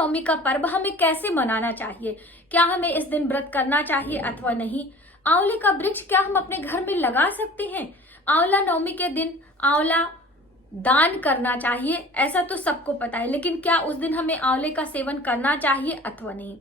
नवमी का पर्व हमें कैसे मनाना चाहिए, क्या हमें इस दिन व्रत करना चाहिए अथवा नहीं। आंवले का वृक्ष क्या हम अपने घर में लगा सकते हैं। आंवला नवमी के दिन आंवला दान करना चाहिए, ऐसा तो सबको पता है, लेकिन क्या उस दिन हमें आंवले का सेवन करना चाहिए अथवा नहीं।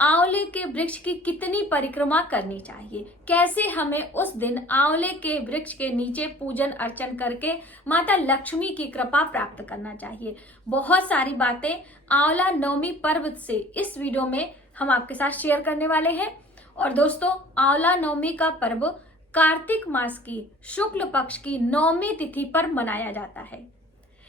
आंवले के वृक्ष की कितनी परिक्रमा करनी चाहिए, कैसे हमें उस दिन आंवले के वृक्ष के नीचे पूजन अर्चन करके माता लक्ष्मी की कृपा प्राप्त करना चाहिए। बहुत सारी बातें आंवला नवमी पर्व से इस वीडियो में हम आपके साथ शेयर करने वाले हैं। और दोस्तों, आंवला नवमी का पर्व कार्तिक मास की शुक्ल पक्ष की नवमी तिथि पर मनाया जाता है।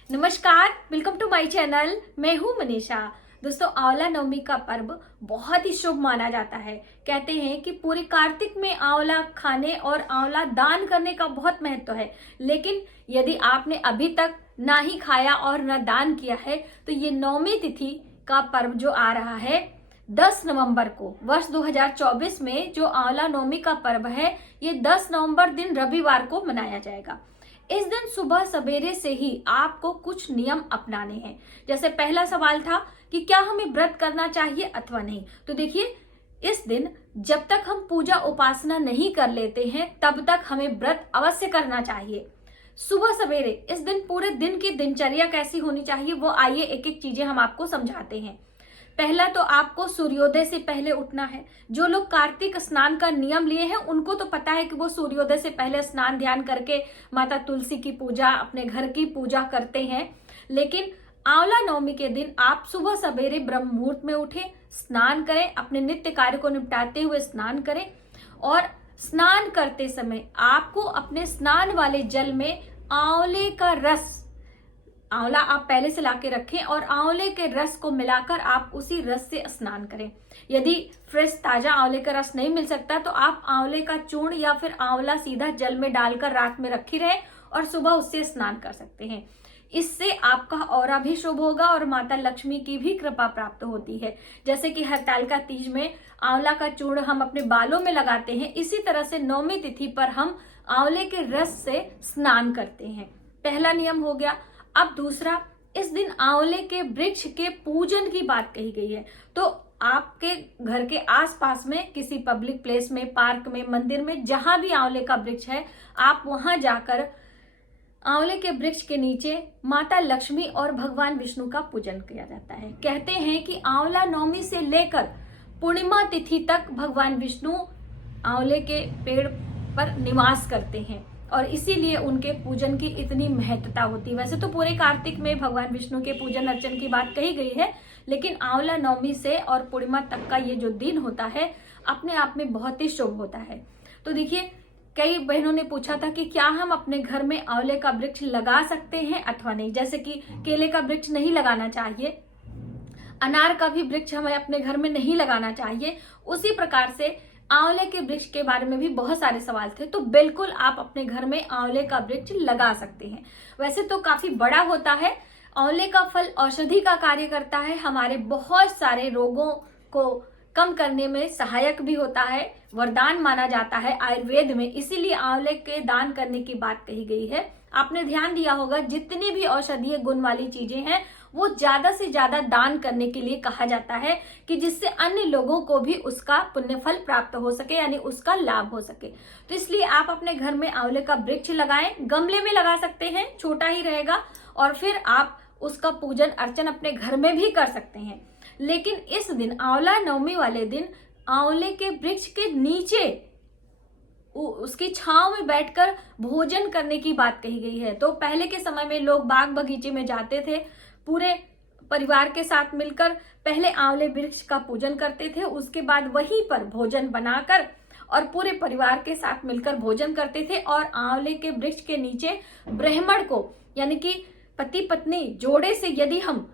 नमस्कार, वेलकम टू माय चैनल। मैं हूं मनीषा। दोस्तों, आंवला नवमी का पर्व बहुत ही शुभ माना जाता है। कहते हैं कि पूरे कार्तिक में आंवला खाने और आंवला दान करने का बहुत महत्व है, लेकिन यदि आपने अभी तक ना ही खाया और ना दान किया है तो ये नवमी तिथि का पर्व जो आ रहा है 10 नवंबर को, वर्ष 2024 में जो आंवला नवमी का पर्व है, ये 10 नवंबर दिन रविवार को मनाया जाएगा। इस दिन सुबह सवेरे से ही आपको कुछ नियम अपनाने हैं। जैसे पहला सवाल था कि क्या हमें व्रत करना चाहिए अथवा नहीं। तो देखिए, इस दिन जब तक हम पूजा उपासना नहीं कर लेते हैं तब तक हमें व्रत अवश्य करना चाहिए। सुबह सवेरे इस दिन पूरे दिन की दिनचर्या कैसी होनी चाहिए, वो आइए एक एक चीजें हम आपको समझाते हैं। पहला तो आपको सूर्योदय से पहले उठना है। जो लोग कार्तिक स्नान का नियम लिए हैं उनको तो पता है कि वो सूर्योदय से पहले स्नान ध्यान करके माता तुलसी की पूजा, अपने घर की पूजा करते हैं। लेकिन आंवला नवमी के दिन आप सुबह सवेरे ब्रह्म मुहूर्त में उठे, स्नान करें, अपने नित्य कार्य को निपटाते हुए स्नान करें। और स्नान करते समय आपको अपने स्नान वाले जल में आंवले का रस, आंवला आप पहले से लाके रखें और आंवले के रस को मिलाकर आप उसी रस से स्नान करें। यदि फ्रेश ताजा आंवले का रस नहीं मिल सकता तो आप आंवले का चूर्ण या फिर आंवला सीधा जल में डालकर रात में रखी रहे और सुबह उससे स्नान कर सकते हैं। इससे आपका ऑरा भी शुभ होगा और माता लक्ष्मी की भी कृपा प्राप्त होती है। जैसे कि हरतालिका तीज में आंवला का चूर्ण हम अपने बालों में लगाते हैं, इसी तरह से नवमी तिथि पर हम आंवले के रस से स्नान करते हैं। पहला नियम हो गया। अब दूसरा, इस दिन आंवले के वृक्ष के पूजन की बात कही गई है। तो आपके घर के आसपास में किसी पब्लिक प्लेस में, पार्क में, मंदिर में, जहां भी आंवले का वृक्ष है, आप वहां जाकर आंवले के वृक्ष के नीचे माता लक्ष्मी और भगवान विष्णु का पूजन किया जाता है। कहते हैं कि आंवला नवमी से लेकर पूर्णिमा तिथि तक भगवान विष्णु आंवले के पेड़ पर निवास करते हैं और इसीलिए उनके पूजन की इतनी महत्वता होती है। वैसे तो पूरे कार्तिक में भगवान विष्णु के पूजन अर्चन की बात कही गई है, लेकिन आंवला नवमी से और पूर्णिमा तक का ये जो दिन होता है अपने आप में बहुत ही शुभ होता है। तो देखिए, कई बहनों ने पूछा था कि क्या हम अपने घर में आंवले का वृक्ष लगा सकते हैं अथवा नहीं। जैसे कि केले का वृक्ष नहीं लगाना चाहिए, अनार का भी वृक्ष हमें अपने घर में नहीं लगाना चाहिए। उसी प्रकार से आंवले के वृक्ष के बारे में भी बहुत सारे सवाल थे। तो बिल्कुल आप अपने घर में आंवले का वृक्ष लगा सकते हैं। वैसे तो काफी बड़ा होता है। आंवले का फल औषधि का कार्य करता है, हमारे बहुत सारे रोगों को कम करने में सहायक भी होता है, वरदान माना जाता है आयुर्वेद में। इसीलिए आंवले के दान करने की बात कही गई है। आपने ध्यान दिया होगा, जितनी भी औषधीय गुण वाली चीजें हैं वो ज्यादा से ज्यादा दान करने के लिए कहा जाता है, कि जिससे अन्य लोगों को भी उसका पुण्य फल प्राप्त हो सके, यानी उसका लाभ हो सके। तो इसलिए आप अपने घर में आंवले का वृक्ष लगाएं। गमले में लगा सकते हैं, छोटा ही रहेगा, और फिर आप उसका पूजन अर्चन अपने घर में भी कर सकते हैं। लेकिन इस दिन आंवला नवमी वाले दिन आंवले के वृक्ष के नीचे उसकी छांव में बैठकर भोजन करने की बात कही गई है। तो पहले के समय में लोग बाग बगीचे में जाते थे, पूरे परिवार के साथ मिलकर पहले आंवले वृक्ष का पूजन करते थे, उसके बाद वहीं पर भोजन बनाकर और पूरे परिवार के साथ मिलकर भोजन करते थे। और आंवले के वृक्ष के नीचे ब्राह्मण को, यानी कि पति पत्नी जोड़े से यदि हम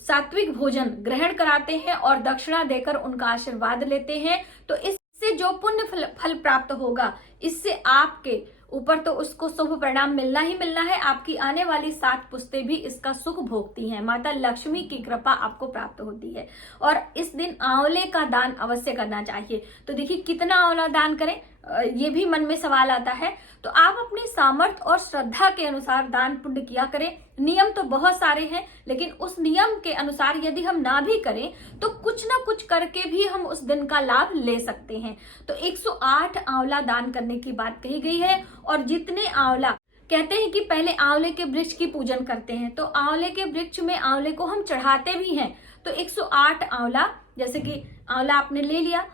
सात्विक भोजन ग्रहण कराते हैं और दक्षिणा देकर उनका आशीर्वाद लेते हैं, तो इससे जो पुण्य फल प्राप्त होगा, इससे आपके ऊपर तो उसको शुभ परिणाम मिलना ही मिलना है। आपकी आने वाली 7 पुश्तें भी इसका सुख भोगती हैं। माता लक्ष्मी की कृपा आपको प्राप्त होती है। और इस दिन आंवले का दान अवश्य करना चाहिए। तो देखिए, कितना आंवला दान करें। ये भी मन में सवाल आता है। तो आप अपनी सामर्थ्य और श्रद्धा के अनुसार दान पुण्य किया करें। नियम तो बहुत सारे हैं, लेकिन उस नियम के अनुसार यदि हम ना भी करें तो कुछ ना कुछ करके भी हम उस दिन का लाभ ले सकते हैं। तो 108 आंवला दान करने की बात कही गई है। और जितने आंवला, कहते हैं कि पहले आंवले के वृक्ष की पूजन करते हैं, तो आंवले के वृक्ष में आंवले को हम चढ़ाते भी हैं। तो 108 आंवला, जैसे कि आंवला आपने ले लिया,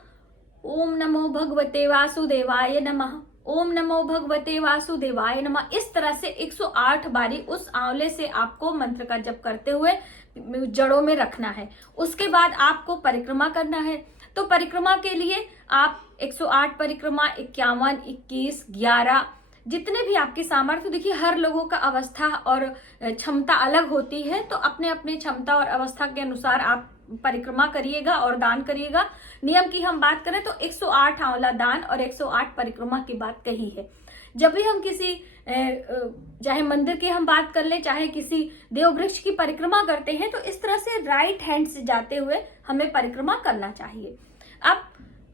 ओम नमो भगवते वासुदेवाय नमः, ओम नमो भगवते वासुदेवाय नमः, इस तरह से 108 बारी उस आंवले से आपको मंत्र का जप करते हुए जड़ों में रखना है। उसके बाद आपको परिक्रमा करना है। तो परिक्रमा के लिए आप 108 परिक्रमा, 51, 21, 11, जितने भी आपकी सामर्थ्य, देखिए हर लोगों का अवस्था और क्षमता अलग होती है, तो अपने अपने क्षमता और अवस्था के अनुसार आप परिक्रमा करिएगा और दान करिएगा। नियम की हम बात करें तो 108 आंवला दान और 108 परिक्रमा की बात कही है। जब भी हम किसी चाहे मंदिर की हम बात कर ले, चाहे किसी देव वृक्ष की परिक्रमा करते हैं, तो इस तरह से राइट हैंड से जाते हुए हमें परिक्रमा करना चाहिए। अब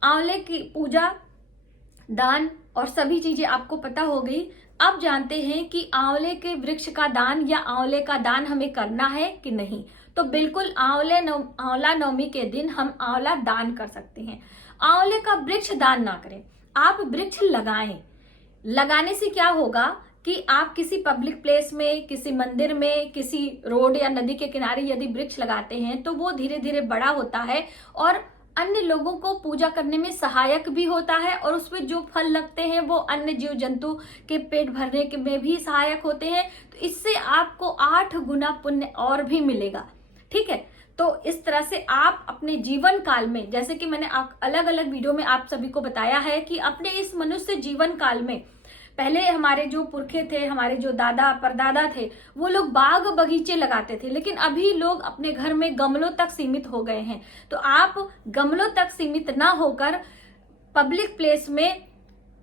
आंवले की पूजा, दान और सभी चीजें आपको पता हो गई। अब जानते हैं कि आंवले के वृक्ष का दान या आंवले का दान हमें करना है कि नहीं। तो बिल्कुल आंवला नवमी के दिन हम आंवला दान कर सकते हैं। आंवले का वृक्ष दान ना करें, आप वृक्ष लगाएं। लगाने से क्या होगा कि आप किसी पब्लिक प्लेस में, किसी मंदिर में, किसी रोड या नदी के किनारे यदि वृक्ष लगाते हैं तो वो धीरे धीरे बड़ा होता है और अन्य लोगों को पूजा करने में सहायक भी होता है, और उसमें जो फल लगते हैं वो अन्य जीव जंतु के पेट भरने के में भी सहायक होते हैं। तो इससे आपको 8 गुना पुण्य और भी मिलेगा। ठीक है, तो इस तरह से आप अपने जीवन काल में, जैसे कि मैंने अलग अलग वीडियो में आप सभी को बताया है कि अपने इस मनुष्य जीवन काल में, पहले हमारे जो पुरखे थे, हमारे जो दादा परदादा थे, वो लोग बाग बगीचे लगाते थे, लेकिन अभी लोग अपने घर में गमलों तक सीमित हो गए हैं। तो आप गमलों तक सीमित ना होकर पब्लिक प्लेस में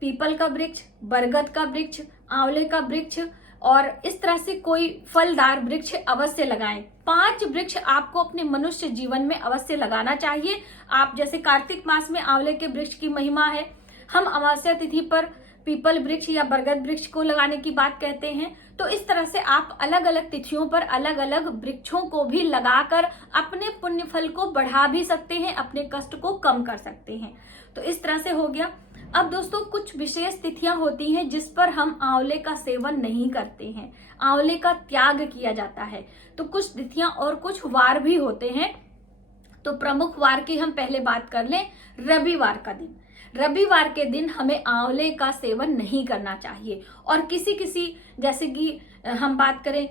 पीपल का वृक्ष, बरगद का वृक्ष, आंवले का वृक्ष और इस तरह से कोई फलदार वृक्ष अवश्य लगाएं। 5 वृक्ष आपको अपने मनुष्य जीवन में अवश्य लगाना चाहिए। आप जैसे कार्तिक मास में आंवले के वृक्ष की महिमा है, हम अमावस्या तिथि पर पीपल वृक्ष या बरगद वृक्ष को लगाने की बात कहते हैं। तो इस तरह से आप अलग अलग तिथियों पर अलग अलग वृक्षों को भी लगाकर अपने पुण्य फल को बढ़ा भी सकते हैं, अपने कष्ट को कम कर सकते हैं। तो इस तरह से हो गया। अब दोस्तों, कुछ विशेष तिथियां होती हैं जिस पर हम आंवले का सेवन नहीं करते हैं, आंवले का त्याग किया जाता है। तो कुछ तिथियां और कुछ वार भी होते हैं। तो प्रमुख वार की हम पहले बात कर लें। रविवार का दिन, रविवार के दिन हमें आंवले का सेवन नहीं करना चाहिए। और किसी जैसे कि हम बात करें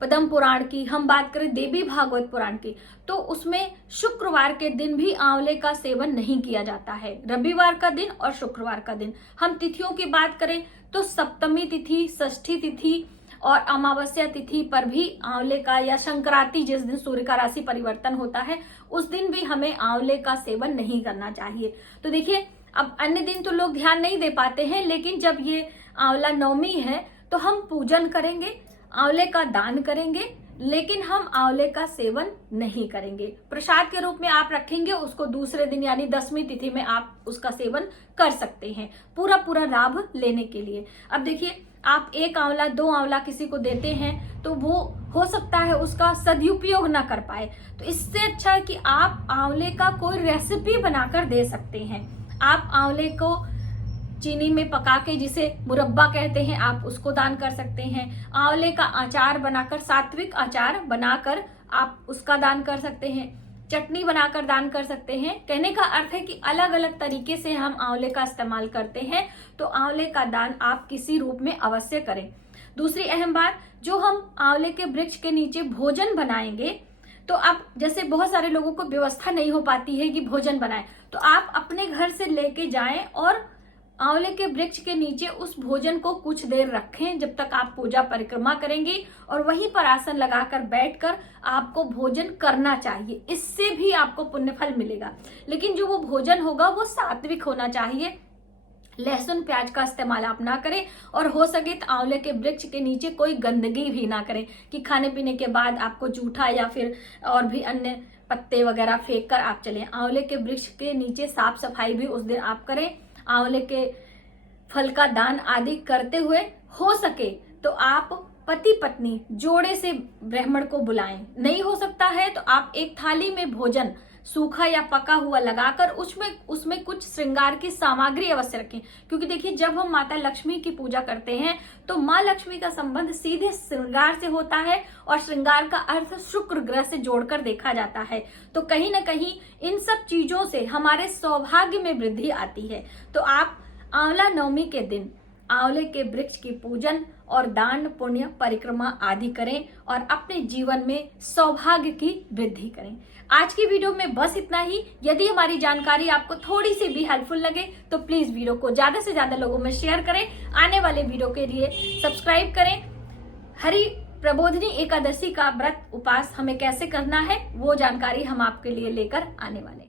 पद्म पुराण की, हम बात करें देवी भागवत पुराण की, तो उसमें शुक्रवार के दिन भी आंवले का सेवन नहीं किया जाता है। रविवार का दिन और शुक्रवार का दिन। हम तिथियों की बात करें तो सप्तमी तिथि, षष्ठी तिथि और अमावस्या तिथि पर भी आंवले का, या संक्रांति जिस दिन सूर्य का राशि परिवर्तन होता है, उस दिन भी हमें आंवले का सेवन नहीं करना चाहिए। तो देखिए, अब अन्य दिन तो लोग ध्यान नहीं दे पाते हैं, लेकिन जब ये आंवला नवमी है तो हम पूजन करेंगे, आंवले का दान करेंगे, लेकिन हम आंवले का सेवन नहीं करेंगे। प्रसाद के रूप में आप रखेंगे उसको, दूसरे दिन यानी 10वीं तिथि में आप उसका सेवन कर सकते हैं पूरा लाभ लेने के लिए। अब देखिए, आप 1 आंवला 2 आंवला किसी को देते हैं तो वो हो सकता है उसका सदुपयोग ना कर पाए। तो इससे अच्छा है कि आप आंवले का कोई रेसिपी बनाकर दे सकते हैं। आप आंवले को चीनी में पका के, जिसे मुरब्बा कहते हैं, आप उसको दान कर सकते हैं। आंवले का अचार बनाकर, सात्विक अचार बनाकर आप उसका दान कर सकते हैं। चटनी बनाकर दान कर सकते हैं। कहने का अर्थ है कि अलग अलग तरीके से हम आंवले का इस्तेमाल करते हैं, तो आंवले का दान आप किसी रूप में अवश्य करें। दूसरी अहम बात, जो हम आंवले के वृक्ष के नीचे भोजन बनाएंगे, तो अब जैसे बहुत सारे लोगों को व्यवस्था नहीं हो पाती है कि भोजन बनाए, तो आप अपने घर से लेके जाएं और आंवले के वृक्ष के नीचे उस भोजन को कुछ देर रखें जब तक आप पूजा परिक्रमा करेंगे, और वहीं पर आसन लगाकर बैठकर आपको भोजन करना चाहिए। इससे भी आपको पुण्य फल मिलेगा। लेकिन जो वो भोजन होगा वो सात्विक होना चाहिए। लहसुन प्याज का इस्तेमाल आप ना करें, और हो सके तो आंवले के वृक्ष के नीचे कोई गंदगी भी ना करें कि खाने पीने के बाद आपको जूठा या फिर और भी अन्य पत्ते वगैरह फेंक कर आप चलें। आंवले के वृक्ष के नीचे साफ सफाई भी उस दिन आप करें। आंवले के फल का दान आदि करते हुए हो सके तो आप पति पत्नी जोड़े से ब्राह्मण को बुलाएं। नहीं हो सकता है तो आप एक थाली में भोजन सूखा या पका हुआ लगाकर उसमें कुछ श्रृंगार की सामग्री अवश्य रखें, क्योंकि देखिए जब हम माता लक्ष्मी की पूजा करते हैं तो माँ लक्ष्मी का संबंध सीधे श्रृंगार से होता है और श्रृंगार का अर्थ शुक्र ग्रह से जोड़कर देखा जाता है। तो कहीं ना कहीं इन सब चीजों से हमारे सौभाग्य में वृद्धि आती है। तो आप आंवला नवमी के दिन आंवले के वृक्ष की पूजन और दान पुण्य परिक्रमा आदि करें और अपने जीवन में सौभाग्य की वृद्धि करें। आज की वीडियो में बस इतना ही। यदि हमारी जानकारी आपको थोड़ी सी भी हेल्पफुल लगे तो प्लीज वीडियो को ज्यादा से ज्यादा लोगों में शेयर करें। आने वाले वीडियो के लिए सब्सक्राइब करें। हरि प्रबोधिनी एकादशी का व्रत उपास हमें कैसे करना है वो जानकारी हम आपके लिए लेकर आने वाले हैं।